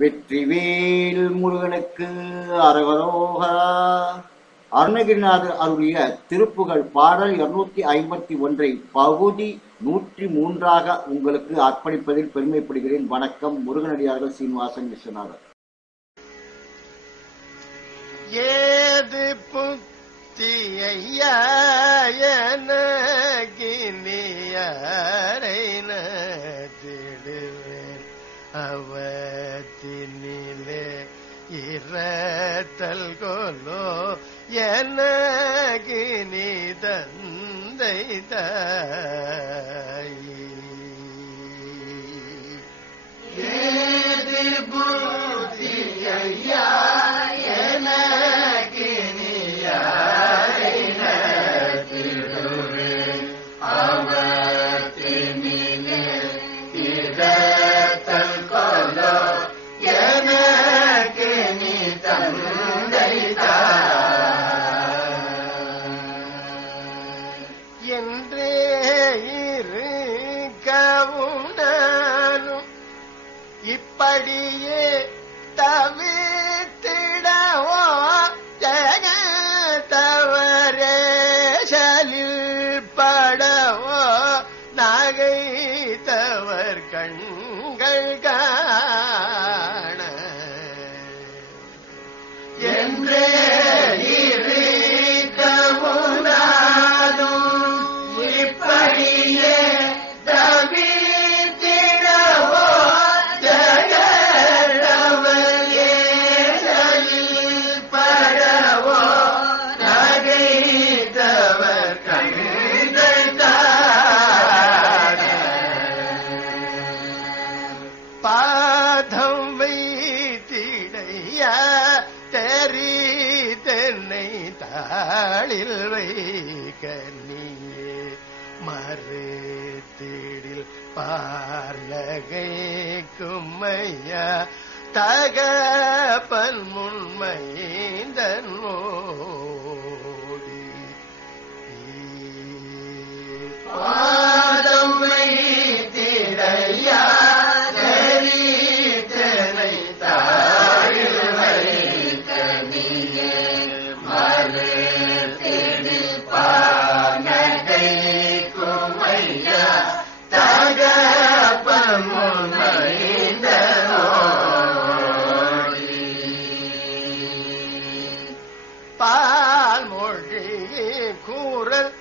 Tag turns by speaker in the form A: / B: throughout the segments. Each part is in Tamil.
A: வெற்றிவேல் முருகனுக்கு அரகரோகரா அருணகிரிநாதர் அருளிய திருப்புகழ் பாடல் இருநூத்தி ஐம்பத்தி ஒன்றை பகுதி நூற்றி மூன்றாக உங்களுக்கு அர்ப்பணிப்பதில் பெருமைப்படுகிறேன். வணக்கம் முருகனடியார்கள் சீனிவாசன் விஸ்வநாதன்
B: இரத்தல் கொலோ எனகினி தந்தை தாயி? ஏது என்றே இருக்கவும் தாளில் வைக்க நீயே மறுத்திடில் பார்லகை கும்மையா தகப்பன் முன்மைந்தன் كورا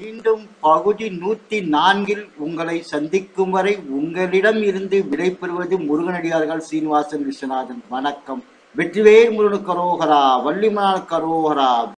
A: மீண்டும் பகுதி நூத்தி நான்கில் உங்களை சந்திக்கும் வரை உங்களிடம் இருந்து விடைபெறுவது முருகனடியார்கள் சீனிவாசன் விஸ்வநாதன். வணக்கம். வெற்றிவேல் முருகன் கரோகரா வள்ளிமலால் கரோகரா.